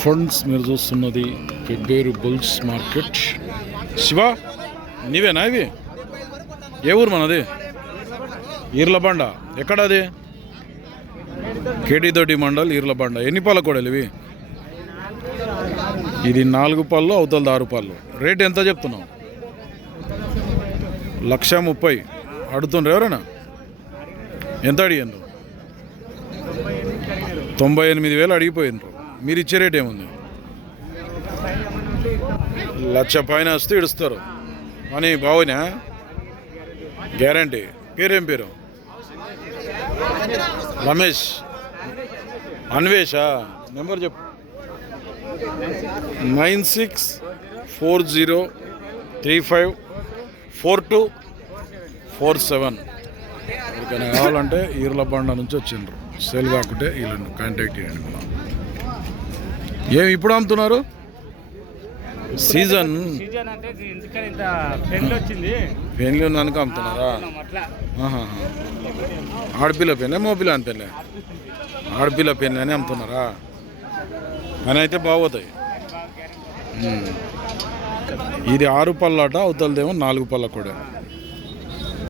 Friends మీరు చూస్తున్నది Pebbair bulls market. Shiva నీవేనా ఇవి ఏ ఊరు మనది? ఈర్లబండ. ఎక్కడ అది కేటీతోటి మండల్ ఈర్లబండ. ఎన్ని పాల కూడలు ఇవి? ఇది నాలుగు పాళ్ళు అవతల ఆరు పాళ్ళు. రేట్ ఎంత చెప్తున్నావు? లక్ష ముప్పై. అడుగుతుండ్రు ఎవరైనా? ఎంత అడిగారు తొంభై ఎనిమిది వేలు అడిగిపోయినరు మీరు ఇచ్చే రేట్ ఏముంది? లక్ష పైన వస్తే ఇడుస్తారు. అని బావునా? గ్యారంటీ. పేరేం పేరు? రమేష్. అన్వేషా? నెంబర్ చెప్పు. Nine six four zero three five four two four seven. ఎవరికైనా కావాలంటే ఈర్ల బండ నుంచి వచ్చిండ్రు. సేల్ కాకుంటే వీళ్ళని కాంటాక్ట్ చేయండి. మనం ఏమి ఇప్పుడు అమ్ముతున్నారు? సీజన్. సీజన్ అంటే ఇంత వచ్చింది? ఉన్నాక అమ్ముతున్నారా. ఆడపిల్ల పెళ్ళి మోపిల్ల అని ఆడపిల్ల పెళ్ళి అని అమ్ముతున్నారా? అని అయితే బాగోతాయి. ఇది ఆరు పళ్ళట అవతలదేమో నాలుగు పళ్ళ కూడా.